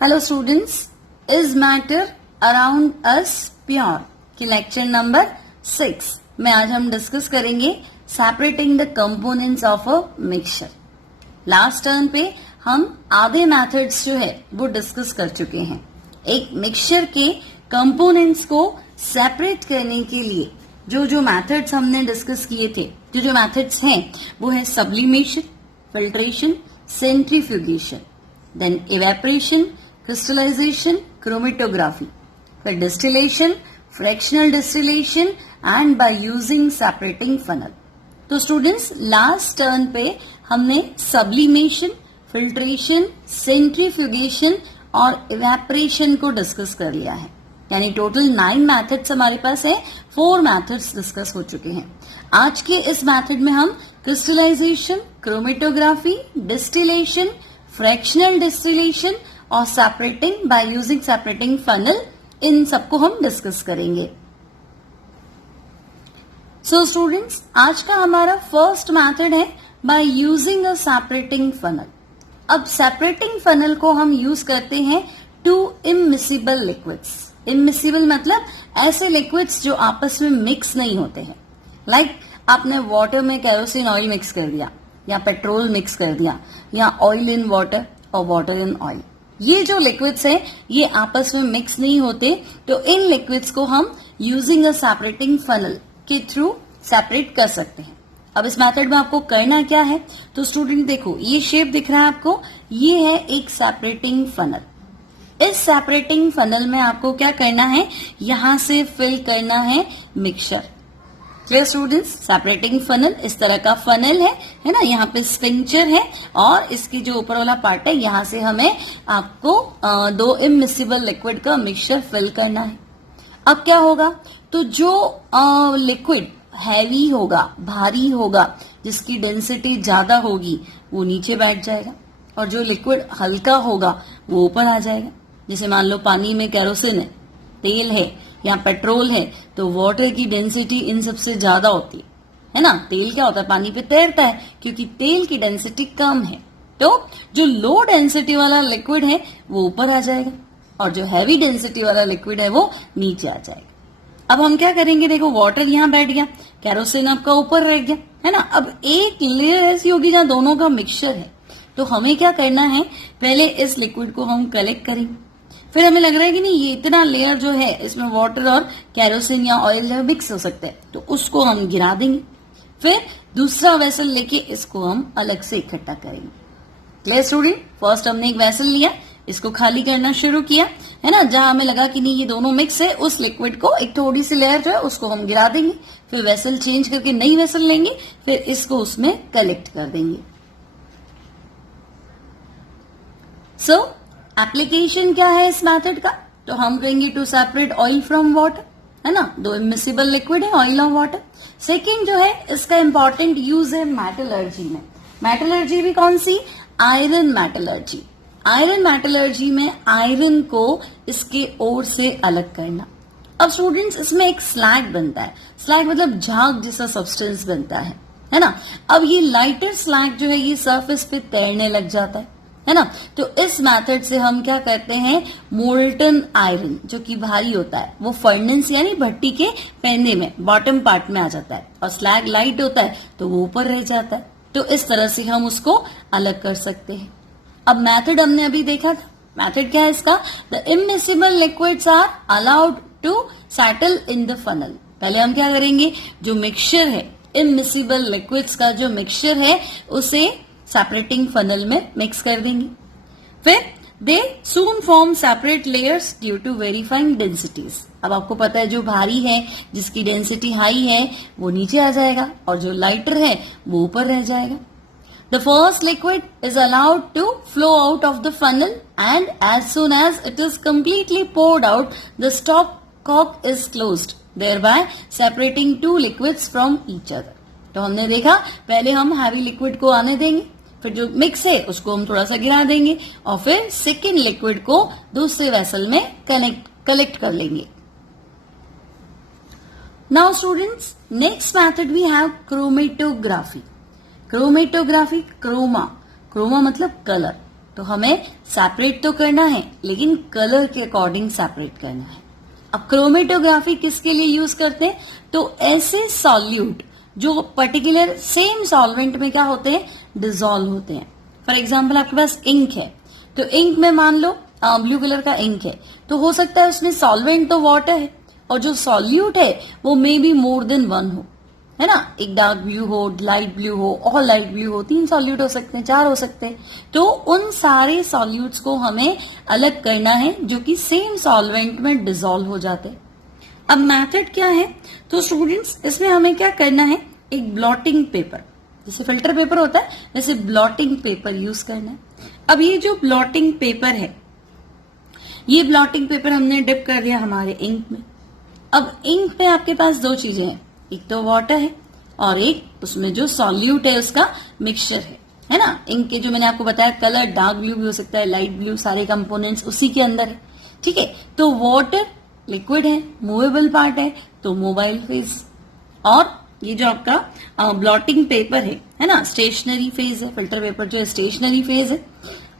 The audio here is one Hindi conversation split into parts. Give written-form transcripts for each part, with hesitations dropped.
Hello students, is matter around us pure की लेक्चर नंबर 6 में आज हम डिस्कस करेंगे separating the components of a mixture. Last turn पे हम आधे मेथड्स जो है वो डिस्कस कर चुके हैं। एक मिक्सचर के कंपोनेंट्स को सेपरेट करने के लिए जो जो मेथड्स हमने डिस्कस किए थे, जो मेथड्स हैं वो है sublimation, filtration, centrifugation, then evaporation, crystallization, chromatography, फिर distillation, fractional distillation and by using separating funnel। तो स्टूडेंट्स लास्ट टर्न पे हमने सब्लिमेशन, फिल्ट्रेशन, सेंट्रीफ्यूगेशन और इवेपोरेशन को डिस्कस कर लिया है। यानी टोटल 9 मेथड्स हमारे पास है, 4 मेथड्स डिस्कस हो चुके हैं। आज के इस मेथड में हम crystallization, chromatography, distillation, fractional distillation और separating by using separating funnel, इन सबको हम डिस्कस करेंगे। सो स्टूडेंट्स, आज का हमारा फर्स्ट मेथड है by using a separating funnel. अब सेपरेटिंग फनल को हम यूज करते हैं टू इमिसिबल लिक्विड्स। इमिसिबल मतलब ऐसे लिक्विड्स जो आपस में मिक्स नहीं होते हैं। लाइक आपने वाटर में केरोसिन ऑयल मिक्स कर दिया या पेट्रोल मिक्स कर दिया या ऑयल इन वाटर और वाटर इन ऑयल। ये जो लिक्विड्स हैं ये आपस में मिक्स नहीं होते, तो इन लिक्विड्स को हम यूजिंग अ सेपरेटिंग फनल के थ्रू सेपरेट कर सकते हैं। अब इस मेथड में आपको करना क्या है, तो स्टूडेंट देखो ये शेप दिख रहा है आपको, ये है एक सेपरेटिंग फनल। इस सेपरेटिंग फनल में आपको क्या करना है, यहां से फिल करना है mixture. Clear students, separating funnel इस तरह का फनल है ना, यहाँ पे स्पिंचर है और इसकी जो ऊपर वाला पार्ट है यहां से हमें आपको 2 इमिसिबल लिक्विड का मिक्सचर फिल करना है। अब क्या होगा, तो जो लिक्विड हैवी होगा, भारी होगा, जिसकी डेंसिटी ज्यादा होगी वो नीचे बैठ जाएगा और जो लिक्विड हल्का होगा वो ऊपर आ जाएगा। जैसे मान लो पानी में केरोसिन है, तेल है या पेट्रोल है, तो वाटर की डेंसिटी इन सबसे ज्यादा होती है ना। तेल क्या होता है, पानी पे तैरता है क्योंकि तेल की डेंसिटी कम है। तो जो लो डेंसिटी वाला लिक्विड है वो ऊपर आ जाएगा और जो हैवी डेंसिटी वाला लिक्विड है वो नीचे आ जाएगा। अब हम क्या करेंगे, देखो वाटर यहाँ बैठ गया, केरोसिन आपका ऊपर रह गया, है ना। अब एक लेयर ऐसी होगी जहां दोनों का मिक्सचर है, तो हमें क्या करना है, पहले इस लिक्विड को हम कलेक्ट करेंगे। फिर हमें लग रहा है कि नहीं ये इतना लेयर जो है इसमें वाटर और केरोसिन या ऑयल जो मिक्स हो सकता है, तो उसको हम गिरा देंगे। फिर दूसरा वेसल लेके इसको हम अलग से इकट्ठा करेंगे। क्लियर स्टूडेंट, फर्स्ट हमने एक वेसल लिया, इसको खाली करना शुरू किया, है ना। जहां हमें लगा कि नहीं ये दोनों मिक्स है, उस लिक्विड को एक थोड़ी सी लेयर जो है उसको हम गिरा देंगे। फिर वेसल चेंज करके नई वेसल लेंगे, फिर इसको उसमें कलेक्ट कर देंगे। सो एप्लीकेशन क्या है इस मेथड का, तो हम कहेंगे to separate oil from water, है ना। 2 इमिसिबल लिक्विड है, ऑयल और वाटर। सेकेंड जो है इसका इंपॉर्टेंट यूज है मेटलर्जी में। मेटलर्जी भी कौन सी, आयरन मेटलर्जी। आयरन मेटलर्जी में आयरन को इसके ओर से अलग करना। अब स्टूडेंट्स इसमें एक स्लैग बनता है, स्लैग मतलब झाग जैसा सब्सटेंस बनता है ना। अब ये लाइटर स्लैग जो है ये सरफेस पे तैरने लग जाता है ना। तो इस मेथड से हम क्या करते हैं, मोल्टन आयरन जो कि भारी होता है वो फर्नेस यानी भट्टी के पैने में बॉटम पार्ट में आ जाता है और स्लैग लाइट होता है तो वो ऊपर रह जाता है। तो इस तरह से हम उसको अलग कर सकते हैं। अब मेथड हमने अभी देखा था, मेथड क्या है इसका, the immiscible liquids are allowed to settle in the funnel. पहले हम क्या करेंगे, जो मिक्सचर है, इमिसिबल लिक्विड्स का जो मिक्सचर है उसे सेपरेटिंग फनल में मिक्स कर देंगे। फिर they soon form separate layers due to very fine densities. अब आपको पता है जो भारी है, जिसकी डेंसिटी हाई है, वो नीचे आ जाएगा और जो लाइटर है वो ऊपर रह जाएगा। The first liquid is allowed to flow out of the funnel and as soon as it is completely poured out, the stop cork is closed, thereby separating 2 liquids from each other। तो हमने देखा पहले हम हैवी लिक्विड को आने देंगे, फिर जो मिक्स है उसको हम थोड़ा सा गिरा देंगे और फिर सेकेंड लिक्विड को दूसरे वेसल में कलेक्ट कर लेंगे। Now students, next method we have chromatography. Chromatography, chroma मतलब कलर, तो हमें सेपरेट तो करना है लेकिन कलर के अकॉर्डिंग सेपरेट करना है। अब क्रोमेटोग्राफी किसके लिए यूज करते हैं? तो ऐसे सॉल्यूट जो पर्टिकुलर सेम सॉल्वेंट में क्या होते हैं, डिसॉल्व होते हैं। फॉर एग्जाम्पल आपके पास इंक है, तो इंक में मान लो ब्लू कलर का इंक है, तो हो सकता है उसमें सॉल्वेंट तो वाटर है और जो सॉल्यूट है वो may be more than one हो, है ना। एक डार्क ब्लू हो, लाइट ब्लू हो और लाइट ब्लू हो, 3 सॉल्यूट हो सकते हैं, 4 हो सकते हैं। तो उन सारे सॉल्यूट्स को हमें अलग करना है जो कि सेम सॉल्वेंट में डिसॉल्व हो जाते हैं। अब मेथड क्या है? तो स्टूडेंट्स इसमें हमें क्या करना है, एक ब्लॉटिंग पेपर, जैसे फिल्टर पेपर होता है वैसे ब्लॉटिंग पेपर यूज करना है। अब ये जो ब्लॉटिंग पेपर है, ये ब्लॉटिंग पेपर हमने डिप कर लिया हमारे इंक में। अब इंक में आपके पास 2 चीजें हैं, एक तो वाटर है और एक उसमें जो सॉल्यूट है उसका मिक्सचर है ना। इंक के जो मैंने आपको बताया कलर डार्क ब्लू भी हो सकता है, लाइट ब्लू, सारे कंपोनेंट्स उसी के अंदर है, ठीक है। तो वाटर लिक्विड है, मूवेबल पार्ट है, तो मोबाइल फेज, और ये जो आपका ब्लॉटिंग पेपर है ना, स्टेशनरी फेज है। फिल्टर पेपर जो है स्टेशनरी फेज है।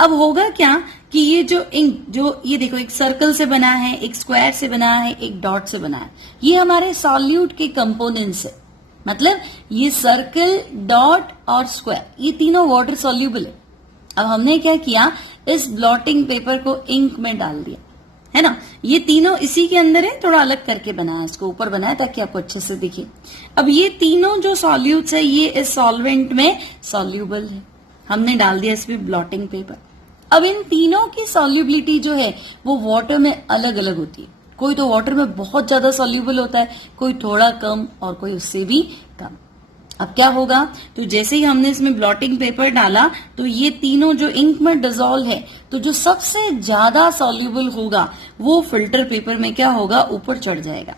अब होगा क्या कि ये जो इंक, जो ये देखो एक सर्कल से बना है, एक स्क्वायर से बना है, एक डॉट से बना है, ये हमारे सॉल्यूट के कंपोनेंट्स है। मतलब ये सर्कल, डॉट और स्क्वायर, ये तीनों वाटर सॉल्यूबल है। अब हमने क्या किया, इस ब्लॉटिंग पेपर को इंक में डाल दिया, है ना। ये तीनों इसी के अंदर है, थोड़ा अलग करके बनाया, इसको ऊपर बनाया ताकि आपको अच्छे से दिखे। अब ये तीनों जो सॉल्यूट्स है ये इस सॉल्वेंट में सॉल्यूबल है, हमने डाल दिया इसमें ब्लॉटिंग पेपर। अब इन तीनों की सॉल्युबिलिटी जो है वो वाटर में अलग अलग होती है। कोई तो वाटर में बहुत ज्यादा सॉल्यूबल होता है, कोई थोड़ा कम और कोई उससे भी कम। अब क्या होगा, तो जैसे ही हमने इसमें ब्लॉटिंग पेपर डाला तो ये तीनों जो इंक में डिसॉल्व है, तो जो सबसे ज्यादा सॉल्यूबल होगा वो फिल्टर पेपर में क्या होगा, ऊपर चढ़ जाएगा,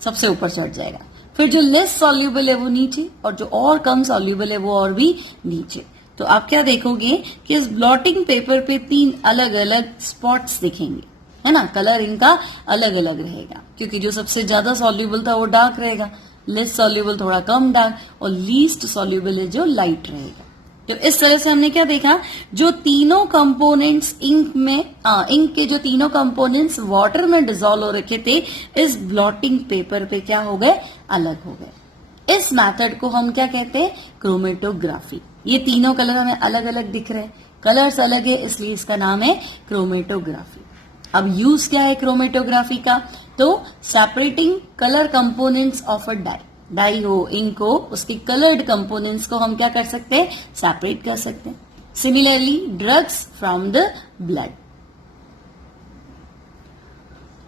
सबसे ऊपर चढ़ जाएगा। फिर जो लेस सॉल्यूबल है वो नीचे, और जो और कम सॉल्यूबल है वो और भी नीचे। तो आप क्या देखोगे कि इस ब्लॉटिंग पेपर पे 3 अलग अलग स्पॉट्स दिखेंगे, है ना। कलर इनका अलग अलग रहेगा क्योंकि जो सबसे ज्यादा सॉल्यूबल था वो डार्क रहेगा, लेस सॉल्यूबल थोड़ा कम डार्क, और लीस्ट सॉल्यूबल है जो लाइट रहेगा। तो इस तरह से हमने क्या देखा, जो तीनों कंपोनेंट्स इंक के जो तीनों कंपोनेंट्स वाटर में डिसॉल्व हो रखे थे, इस ब्लॉटिंग पेपर पे क्या हो गए, अलग हो गए। इस मेथड को हम क्या कहते हैं, क्रोमेटोग्राफी। ये तीनों कलर हमें अलग अलग दिख रहे हैं, कलर्स अलग है, इसलिए इसका नाम है क्रोमेटोग्राफी। अब यूज क्या है क्रोमेटोग्राफी का, तो separating colour components of a dye, dye हो, इंक हो, उसके कलर्ड कंपोनेंट्स को हम क्या कर सकते हैं, सेपरेट कर सकते हैं। Similarly drugs from the blood.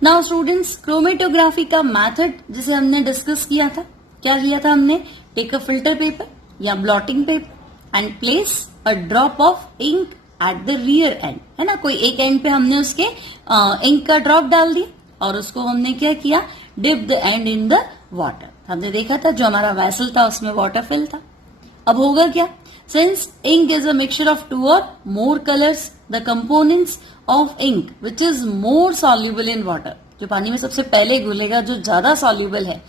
Now students, chromatography का मेथड जिसे हमने डिस्कस किया था, क्या किया था हमने, टेक अ फिल्टर पेपर या blotting paper and place a drop of ink at the rear end, है ना। कोई एक एंड पे हमने उसके इंक का ड्रॉप डाल दिया और उसको हमने क्या किया, dip the end in the water. हमने देखा था जो हमारा वैसल था उसमें वाटर फिल था। अब होगा क्या, since ink is a mixture of 2 or more colours, the components of ink which is more soluble in water, जो पानी में सबसे पहले घुलेगा, जो ज्यादा सॉल्यूबल है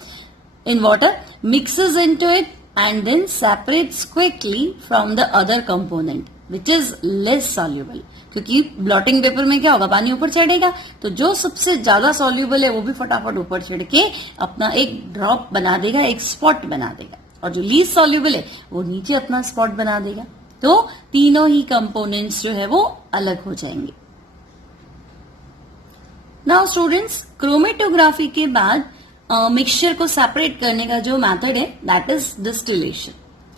in water, mixes into it and then separates quickly from the other component which is less soluble। क्योंकि ब्लॉटिंग पेपर में क्या होगा, पानी ऊपर चढ़ेगा, तो जो सबसे ज्यादा सॉल्यूबल है वो भी फटाफट ऊपर चढ़ के अपना एक ड्रॉप बना देगा, एक स्पॉट बना देगा, और जो लीस्ट सॉल्यूबल है वो नीचे अपना स्पॉट बना देगा। तो तीनों ही कंपोनेंट्स जो है वो अलग हो जाएंगे। नाउ स्टूडेंट्स, क्रोमेटोग्राफी के बाद मिक्सचर को सेपरेट करने का जो मेथड है दैट इज डिस्टिलेशन।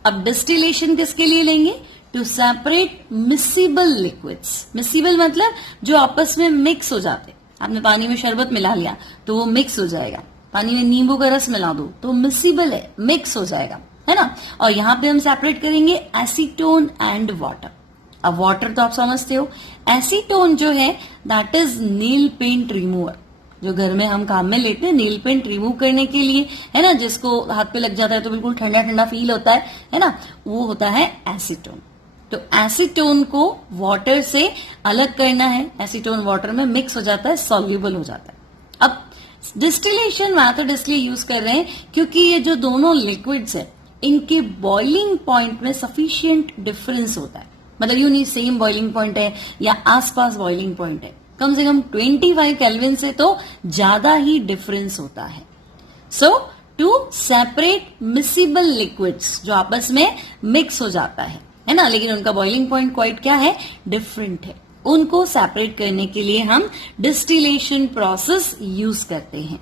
अब डिस्टिलेशन किसके लिए लेंगे, to separate miscible liquids. Miscible मतलब जो आपस में मिक्स हो जाते, आपने पानी में शरबत मिला लिया तो वो मिक्स हो जाएगा, पानी में नींबू का रस मिला दो तो मिसिबल है, मिक्स हो जाएगा, है ना। और यहां पे हम सेपरेट करेंगे एसीटोन एंड वाटर। अब वाटर तो आप समझते हो, एसीटोन जो है that is nail paint remover, जो घर में हम काम में लेते हैं नील पेंट रिमूव करने के लिए, है ना, जिसको हाथ पे लग जाता है तो बिल्कुल ठंडा ठंडा फील होता है ना, वो होता है एसीटोन। तो एसीटोन को वाटर से अलग करना है, एसीटोन वाटर में मिक्स हो जाता है, सॉल्यूबल हो जाता है। अब डिस्टिलेशन मेथड इसलिए यूज कर रहे हैं क्योंकि ये जो दोनों लिक्विड्स है इनके बॉइलिंग पॉइंट में सफिशिएंट डिफरेंस होता है। मतलब यूं नहीं सेम बॉइलिंग पॉइंट है या आसपास बॉइलिंग पॉइंट है, कम से कम 25 केल्विन से तो ज्यादा ही डिफरेंस होता है। सो टू सेपरेट मिसिबल लिक्विड्स, जो आपस में मिक्स हो जाता है ना, लेकिन उनका बॉइलिंग पॉइंट क्वाइट क्या है, डिफरेंट है, उनको सेपरेट करने के लिए हम डिस्टिलेशन प्रोसेस यूज करते हैं।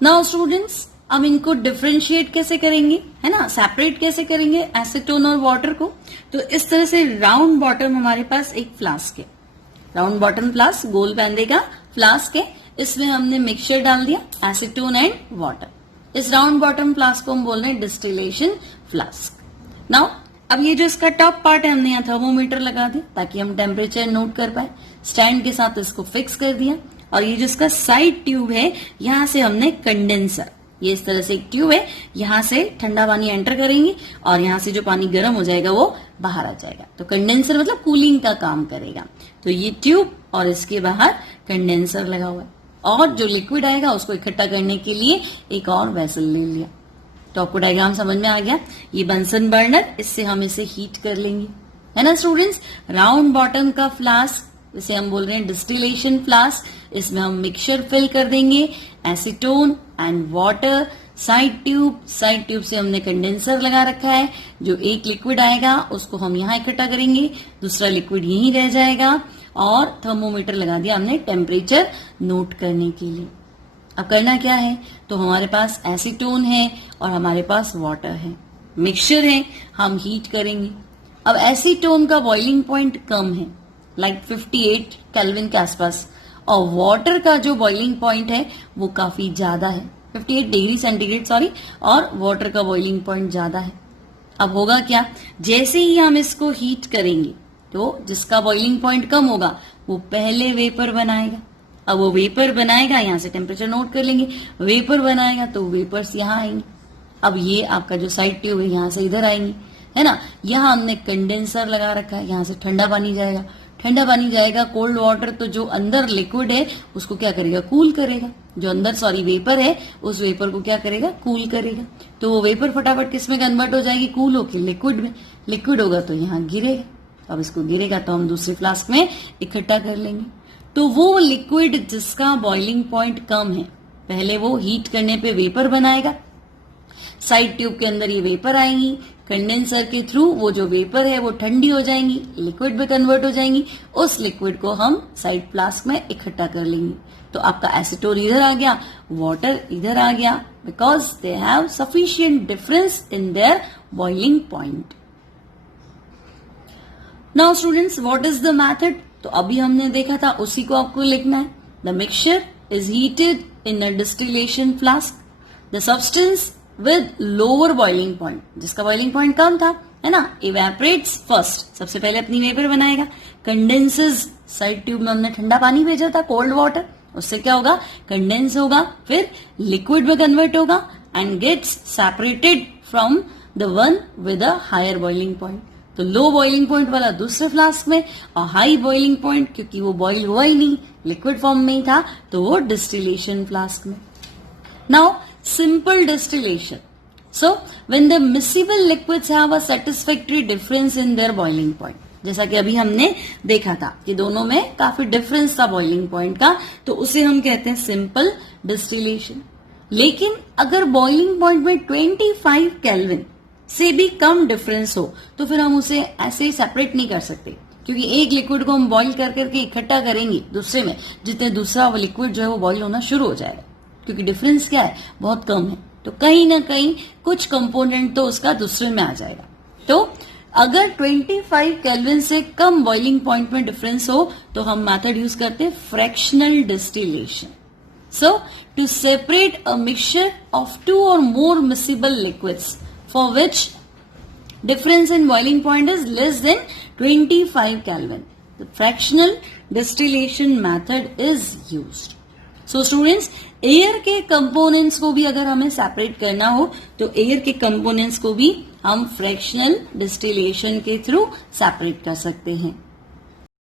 नाउ स्टूडेंट्स, अब इनको डिफरेंशिएट कैसे करेंगे, है ना, सेपरेट कैसे करेंगे एसीटोन और वाटर को। तो इस तरह से राउंड बॉटम हमारे पास एक फ्लास्क है, राउंड बॉटम फ्लास्क, गोल पैंदे का फ्लास्क है, इसमें हमने मिक्सचर डाल दिया एसीटोन एंड वाटर। इस राउंड बॉटम फ्लास्क को हम बोल रहे हैं डिस्टिलेशन फ्लास्क। नाउ अब ये जो इसका टॉप पार्ट है, हमने यहाँ थर्मोमीटर लगा दिया ताकि हम टेम्परेचर नोट कर पाए, स्टैंड के साथ इसको फिक्स कर दिया, और ये जो इसका साइड ट्यूब है, यहां से हमने कंडेंसर, ये इस तरह से एक ट्यूब है, यहां से ठंडा पानी एंटर करेंगे और यहां से जो पानी गर्म हो जाएगा वो बाहर आ जाएगा। तो कंडेंसर मतलब कूलिंग का काम करेगा। तो ये ट्यूब और इसके बाहर कंडेंसर लगा हुआ है, और जो लिक्विड आएगा उसको इकट्ठा करने के लिए एक और वेसल ले लिया। तो आपको डायग्राम समझ में आ गया, ये बंसन बर्नर, इससे हम इसे हीट कर लेंगे, है ना स्टूडेंट्स। राउंड बॉटम का फ्लास्क, इसे हम बोल रहे हैं डिस्टिलेशन फ्लास्क, इसमें हम मिक्सचर फिल कर देंगे acetone and water. Side tube से हमने कंडेंसर लगा रखा है, जो एक लिक्विड आएगा उसको हम यहाँ इकट्ठा करेंगे, दूसरा लिक्विड यहीं रह जाएगा, और थर्मोमीटर लगा दिया हमने टेम्परेचर नोट करने के लिए। अब करना क्या है, तो हमारे पास एसीटोन है और हमारे पास वाटर है, मिक्सचर है, हम हीट करेंगे। अब एसीटोन का बॉइलिंग पॉइंट कम है, लाइक 58 केल्विन के आसपास, और वाटर का जो बॉइलिंग पॉइंट है वो काफी ज्यादा है, 58 डिग्री सेंटीग्रेड सॉरी, और वाटर का बॉइलिंग पॉइंट ज्यादा है। अब होगा क्या, जैसे ही हम इसको हीट करेंगे तो जिसका बॉइलिंग पॉइंट कम होगा वो पहले वेपर बनाएगा। अब वो वेपर बनाएगा, यहां से टेम्परेचर नोट कर लेंगे, वेपर बनाएगा तो वेपर्स यहां आएंगे। अब ये आपका जो साइड ट्यूब है यहां से इधर आएंगे, है ना। यहां हमने कंडेंसर लगा रखा है, यहां से ठंडा पानी जाएगा, ठंडा पानी जाएगा, कोल्ड वाटर, तो जो अंदर लिक्विड है उसको क्या करेगा, कूल करेगा, जो अंदर सॉरी वेपर है उस वेपर को क्या करेगा, कूल करेगा। तो वो वेपर फटाफट किस में कन्वर्ट हो जाएगी, कूल होकर लिक्विड में, लिक्विड होगा तो यहाँ गिरेगा। अब इसको गिरेगा तो हम दूसरे फ्लास्क में इकट्ठा कर लेंगे। तो वो लिक्विड जिसका बॉइलिंग पॉइंट कम है, पहले वो हीट करने पे वेपर बनाएगा, साइड ट्यूब के अंदर ये वेपर आएंगी, कंडेंसर के थ्रू वो जो वेपर है वो ठंडी हो जाएंगी, लिक्विड में कन्वर्ट हो जाएंगी, उस लिक्विड को हम साइड फ्लास्क में इकट्ठा कर लेंगे। तो आपका एसीटोन इधर आ गया, वाटर इधर आ गया, because they have sufficient difference in their boiling point. Now students, what is the method? तो अभी हमने देखा था, उसी को आपको लिखना है। The mixture is heated in a distillation flask, the substance with lower boiling point, जिसका बॉइलिंग पॉइंट कम था, है ना, इवेपोरेट्स फर्स्ट, सबसे पहले अपनी वेपर बनाएगा, कंडेंसेस, साइड ट्यूब में हमने ठंडा पानी भेजा था, कोल्ड वाटर, उससे क्या होगा, कंडेंस होगा, फिर लिक्विड में कन्वर्ट होगा and gets separated from the one with a higher boiling point. तो लो बॉइलिंग पॉइंट वाला दूसरे फ्लास्क में, और हाई बॉइलिंग पॉइंट क्योंकि वो बॉइल हुआ ही नहीं, लिक्विड फॉर्म में ही था, तो वो डिस्टिलेशन फ्लास्क में। Now simple distillation. So when the miscible liquids have a satisfactory difference in their boiling point, जैसा कि अभी हमने देखा था कि दोनों में काफी डिफरेंस था बॉइलिंग पॉइंट का, तो उसे हम कहते हैं सिंपल डिस्टिलेशन। लेकिन अगर बॉइलिंग पॉइंट में 25 केल्विन से भी कम डिफरेंस हो तो फिर हम उसे ऐसे ही सेपरेट नहीं कर सकते, क्योंकि एक लिक्विड को हम बॉइल कर करके इकट्ठा करेंगे दूसरे में, जितने दूसरा लिक्विड जो है वो बॉइल होना शुरू हो जाएगा, क्योंकि डिफरेंस क्या है, बहुत कम है। तो कहीं ना कहीं कुछ कंपोनेंट तो उसका दूसरे में आ जाएगा। तो अगर 25 केल्विन से कम बॉइलिंग पॉइंट में डिफरेंस हो तो हम मेथड यूज करते हैं fractional distillation. So to separate a mixture of 2 or more miscible liquids for which difference in boiling point is less than 25 Kelvin, the fractional distillation method is used. So students, air के कंपोनेंट्स को भी अगर हमें सेपरेट करना हो तो एयर के कंपोनेंट्स को भी हम फ्रैक्शनल डिस्टिलेशन के थ्रू सेपरेट कर सकते हैं।